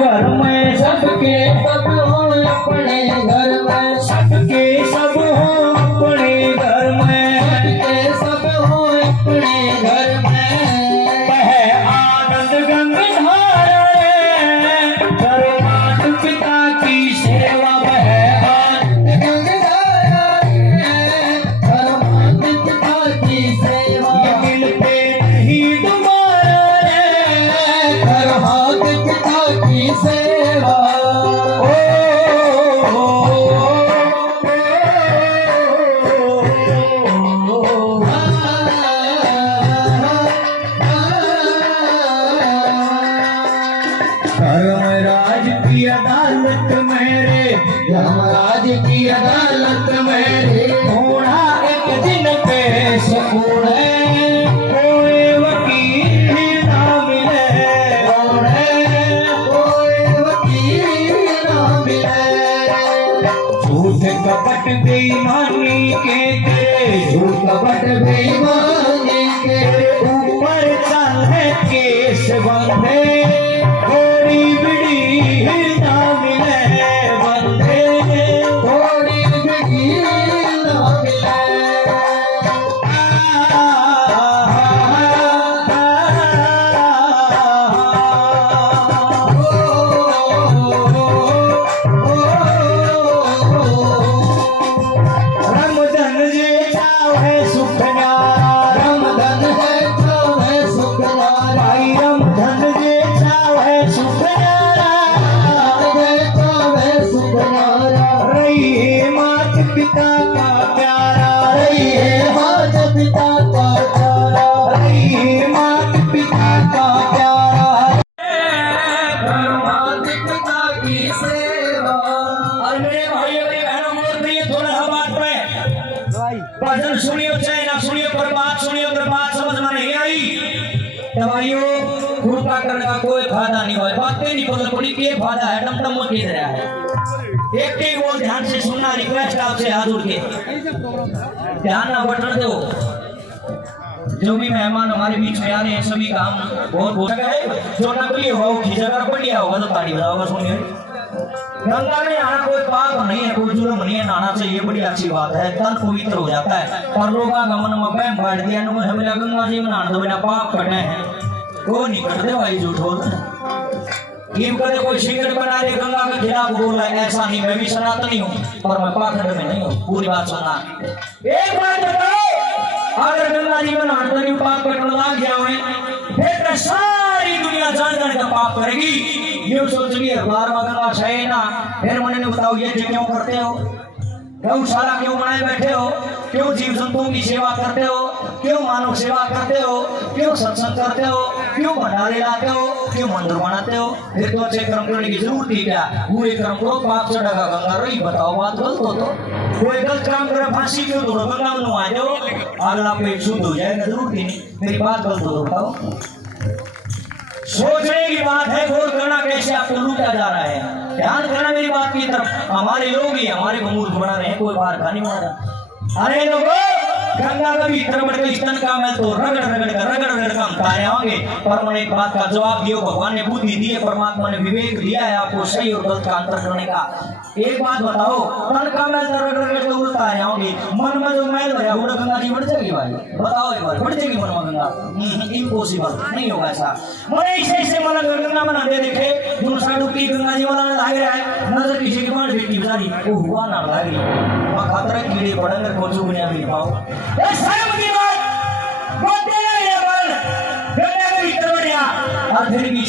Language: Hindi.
घर में, सबके सब हो अपने घर में, सबके सब हो अपने घर में, सबके सब हो अपने घर में। बहे आनंद गंगाधार करो मात पिता की सेवा, बहे आनंद गंगाधार करो मात पिता की सेवा। ये मिलते नहीं दोबारा करो मात पिता की सेवा। धर्मराज की अदालत मेरे, धर्मराज की अदालत में थोड़ा एक दिन पेश उड़े, कोई वकील ना मिले, कोई वकील ना मिले। झूठ कपट बेईमानी के तेरे, झूठ कपट बेईमानी के ऊपर चले केस बंधे, थोड़ी बिड़ी ना मिले बंधे, थोड़ी वकील ना मिले। रमधन जे चाहे सुख न्यारा, रमधन है चाहे सुख न्यारा, भाई रमधन जे चाहे सुख न्यारा, चाहे सुख न्यारा। रहिए मात पिता का प्यारा, रहिए मात पिता का प्यारा, रहिए मात पिता का प्यारा। मात पिता की सेवा। और मेरे भाइयों मेरी बहनों मोड़ रही है थोड़ा सा बात में, भजन सुनियो चाहे ना सुनियो, पर बात सुनियो, अगर बात समझ में नहीं आई दवाइयों कृपा करने का कोई फायदा नहीं हुआ, बातें नहीं पता पड़ी कि फायदा है, टमटम की तरह है। एक एक वो ध्यान से सुनना, रिक्वेस्ट आपसे हाथ उठ के ध्यान ना बटन दो। जो भी मेहमान हमारे बीच में आ रहे हैं सभी का हम बहुत बहुत है, जो नकली होगा वो खींचा कर बढ़िया होगा तो ताली बजाओगा। सुनिए, गंगा में नहाना कोई पाप नहीं है, कोई जुर्म नहीं है, नहाना चाहिए, बड़ी अच्छी बात है, तन पवित्र हो जाता है। और लोग मन में बहम बैठ दिया हमें गंगा जी में नहाना तो बिना पाप कटे हैं, वो नहीं करते भाई, झूठ बोलते कदे कोई सिगरेट बना रहे गंगा के खिलाफ बोल रहा है, ऐसा नहीं, मैं भी सनातनी हूँ और मैं पाखंड में नहीं हूँ, पूरी बात सुनना। एक बात बताओ, अगर गंगा जी में नहाते नहीं पाप कटने लग जाए फिर तो सारी दुनिया जान जाने का पाप करेगी। ये सोच रही है बार गंगा छे ना, फिर मैंने बताओ ये क्यों करते हो, गौशाला क्यों बनाए बैठे हो, क्यों जीव जंतुओं की सेवा करते हो, क्यों मानव सेवा करते हो, क्यों सत्संग करते हो, क्यों भंडारे लाते हो, क्यों मंदिर बनाते हो, फिर तो अच्छे कर्म करने की जरूरत ही क्या, बुरे कर्म करो पाप चढ़ेगा गंगा रही। बताओ बात गलत हो तो कोई गलत काम करे फांसी क्यों दो, गंगा में नुआ जाओ, अगला पेट शुद्ध हो जाएगा, जरूरत ही नहीं। मेरी बात गलत हो तो बताओ, सोचने की बात है, गौर करना कैसे आपको लूटा जा रहा है, ध्यान करना मेरी बात की तरफ। हमारे लोग ही हमारे को मूर्ख बना रहे हैं, कोई बाहर का नहीं बना रहा। अरे लोगों, गंगा का भी तरबड़ के स्तन का मैं तो रगड़ रगड़ कर हम तारे होंगे, पर मैंने एक बात का जवाब दियो, भगवान ने बुद्धि दी है, परमात्मा ने विवेक दिया है आपको सही और गलत का अंतर करने का। एक बात बताओ, तन का मैल रगड़ रगड़ के उड़ता है होंगे, मन में जो मैल है वो गंगा जी बढ़ जाएगी भाई, बताओ एक बार, बढ़ जाएगी मन में गंगा? इम्पॉसिबल नहीं होगा ऐसा। मैंने ऐसे मन गंगा बना दे देखे दूसरा डुबकी गंगा जी वाला लाग रहा है, नजर किसी की मार बेटी बेचारी वो हुआ ना लाग रही, खतरा कीड़े पड़ेंगे कोचू बुनिया भी पाओ। ये शर्म की बात बोलते हैं, ये बल गंगा के भीतर बढ़िया और फिर भी